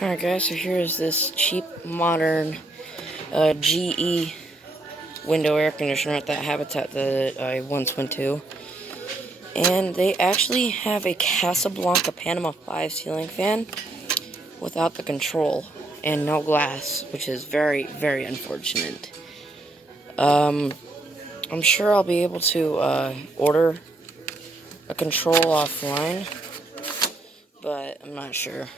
Alright guys, so here's this cheap, modern GE window air conditioner at that habitat that I once went to. And they actually have a Casablanca Panama 5 ceiling fan without the control and no glass, which is very, very unfortunate. I'm sure I'll be able to order a control offline, but I'm not sure.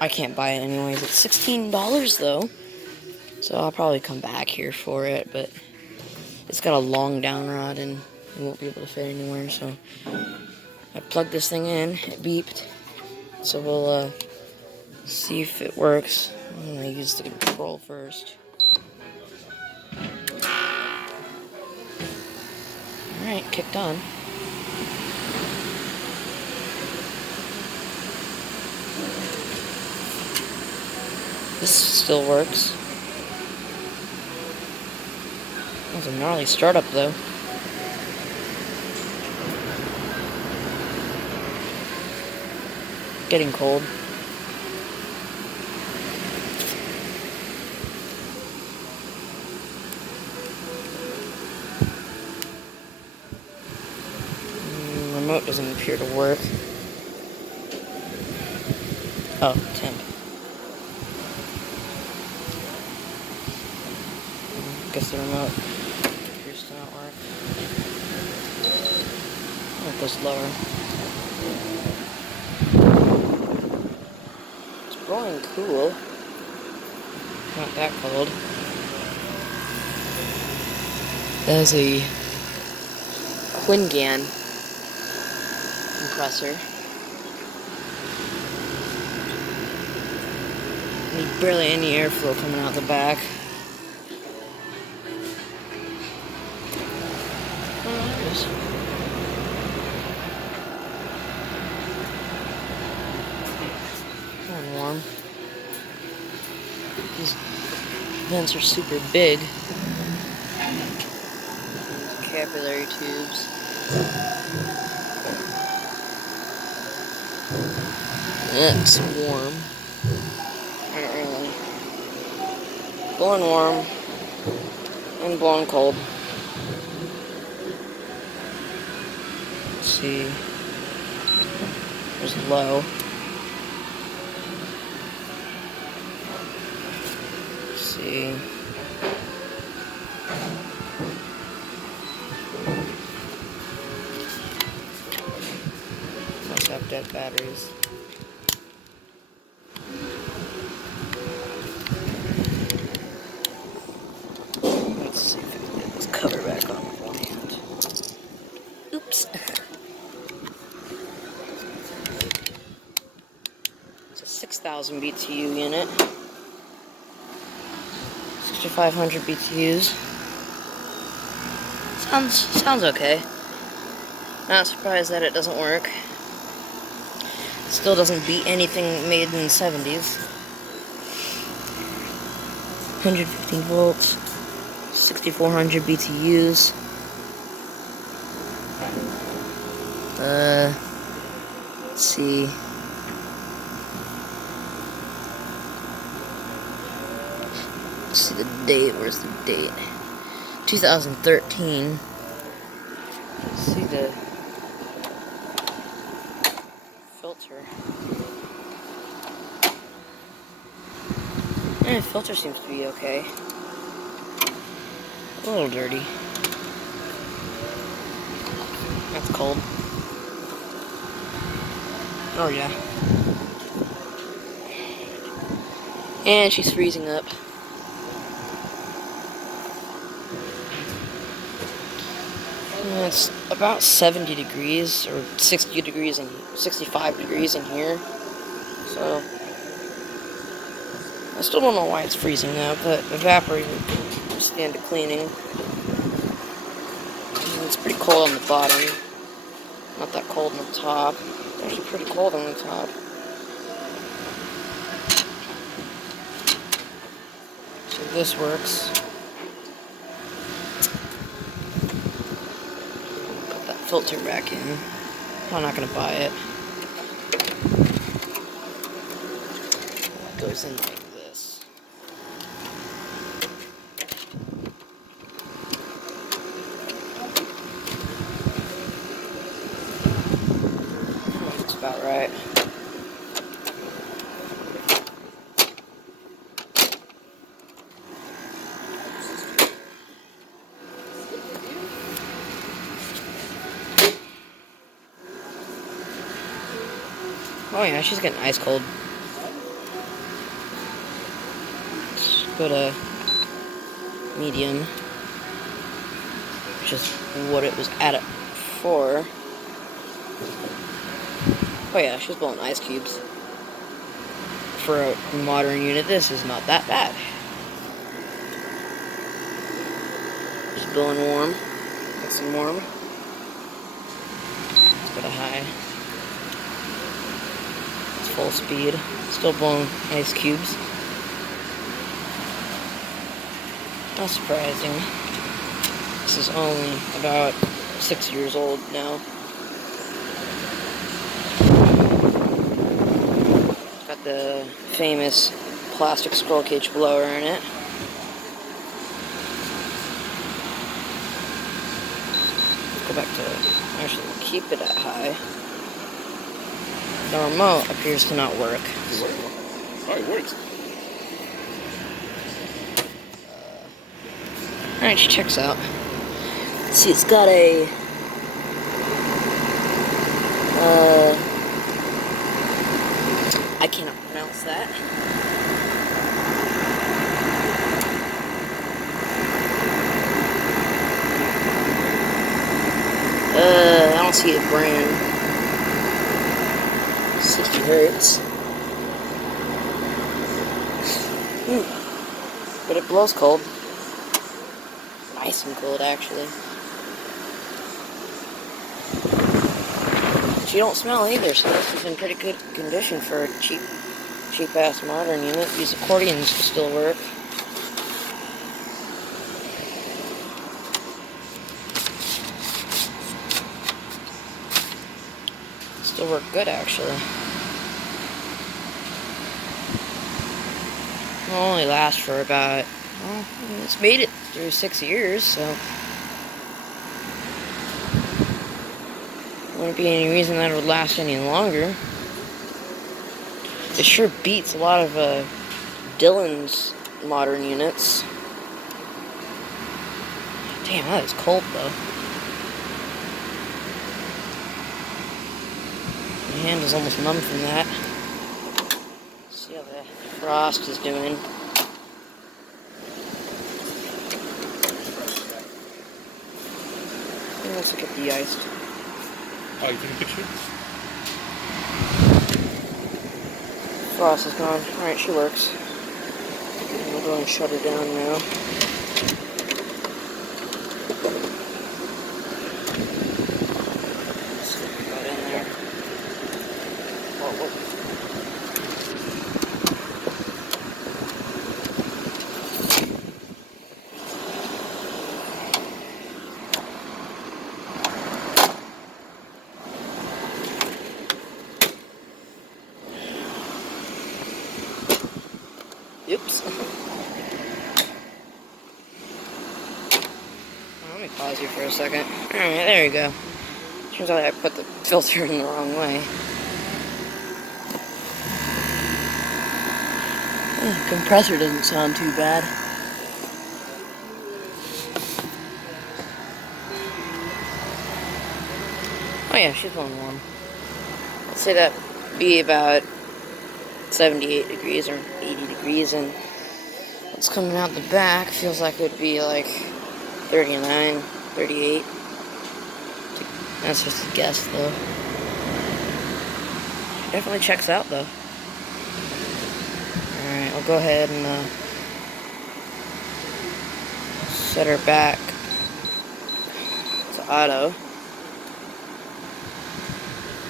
I can't buy it anyways. It's $16 though, so I'll probably come back here for it, but it's got a long down rod and it won't be able to fit anywhere, so I plugged this thing in, it beeped, so we'll see if it works. I'm gonna use the control first. Alright, kicked on. This still works. That was a gnarly startup though. Getting cold. Remote doesn't appear to work. Oh, temp. Guess the remote appears to not work. It goes lower. It's growing cool. Not that cold. That is a Quingan compressor. Need barely any airflow coming out the back. Oh, there it is. Going warm. These vents are super big. Capillary tubes. It's warm. Not really. Blowing warm and blowing cold. Let's see. There's low. Let's see. Must have dead batteries. Let's see if I can get this cover back on with one hand. Oops. It's a 6,000 BTU unit. 6,500 BTUs. Sounds okay. Not surprised that it doesn't work. Still doesn't beat anything made in the 70s. 115 volts, 6,400 BTUs. Let's see. Let's see the date. Where's the date? 2013. Let's see the filter. The filter seems to be okay. A little dirty. That's cold. Oh yeah. And she's freezing up. And it's about 70 degrees or 60 degrees and 65 degrees in here. So I still don't know why it's freezing up, but evaporated would stand to cleaning. It's pretty cold on the bottom. Not that cold on the top. It's actually pretty cold on the top. So this works. Put that filter back in. I'm not gonna buy it. goes in like this. That's about right. Oh yeah, she's getting ice cold. Let's go to medium, which is what it was at before. Oh yeah, she's blowing ice cubes. For a modern unit, this is not that bad. Just blowing warm. Nice and warm. Let's go to high. It's full speed. Still blowing ice cubes. Not surprising. This is only about 6 years old now. Got the famous plastic scroll cage blower in it. Let's go back to, actually we'll keep it at high. The remote appears to not work. Oh, it works. Alright, she checks out. Let's see, it's got a I cannot pronounce that. I don't see a brand. 60 hertz. But it blows cold. Nice and cold, actually. She don't smell either, so this is in pretty good condition for a cheap-ass modern unit. These accordions still work. Still work good, actually. It'll only last for about, well, it's made it through 6 years, so wouldn't be any reason that it would last any longer. It sure beats a lot of Dylan's modern units. Damn, that is cold though. My hand is almost numb from that. Let's see how the frost is doing. It looks like it de-iced. Oh, you took a picture? Frost is gone. Alright, she works. We'll go and shut her down now. Let's see what we got in there. Whoa. Oops. Let me pause you for a second. Alright, there you go. Turns out I put the filter in the wrong way. Compressor doesn't sound too bad. Oh yeah, she's blowing warm. Let's say that be about 78 degrees or 80 degrees, and what's coming out the back feels like it would be like 39, 38. That's just a guess though. Definitely checks out though. Alright, I'll go ahead and set her back to auto.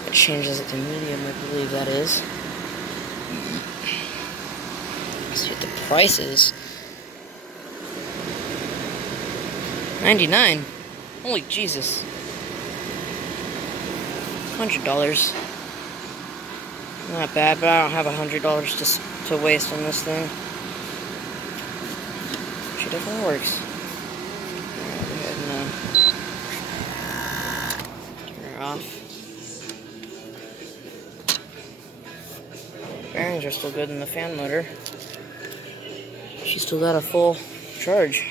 It changes it to medium, I believe that is. Let's see what the price is. $99. Holy Jesus. $100. Not bad, but I don't have $100 to waste on this thing. She definitely works. Alright, go ahead and turn her off. Bearings are still good in the fan motor. She's still got a full charge.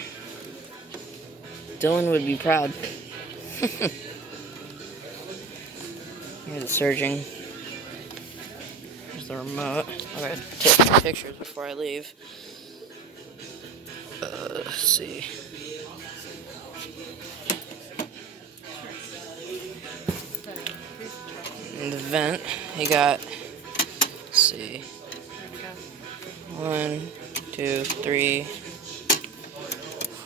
Dylan would be proud. Here's the surging. Here's the remote. I gotta take some pictures before I leave. Let's see. In the vent, he got, let's see, 1, 2, 3,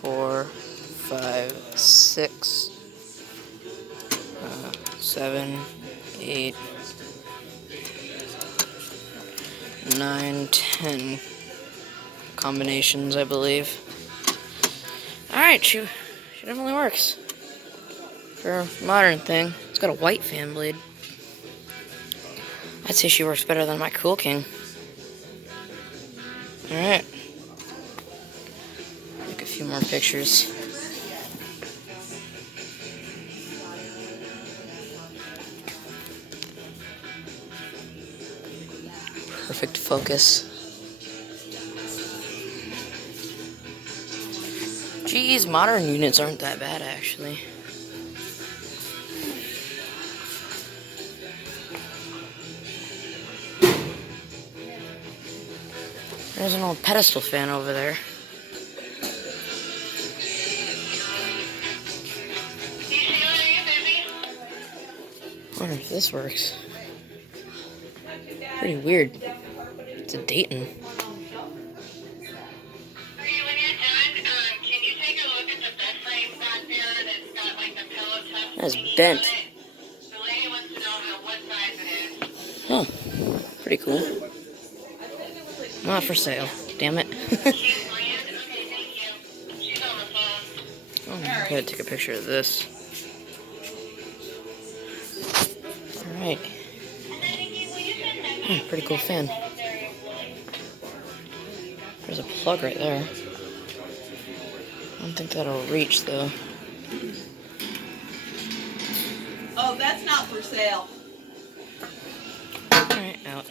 4, 5, 6, 7, 8, 9, 10 combinations, I believe. Alright, she definitely works. For a modern thing. It's got a white fan blade. I'd say she works better than my Cool King. Alright. Take a few more pictures. Perfect focus. GE's modern units aren't that bad, actually. There's an old pedestal fan over there. I wonder if this works. Pretty weird. It's a Dayton. When you're done, can you take a look at the bed frame back there that's got like the pillow tuck That's thingy bent. on it? The lady wants to know what size it is. Oh, pretty cool. Not for sale. Damn it. She's bland? Okay, thank you. She's on the phone. Oh, I'm gonna take a picture of this. Alright. Pretty cool fan. There's a plug right there. I don't think that'll reach though. Oh, that's not for sale. Alright, out.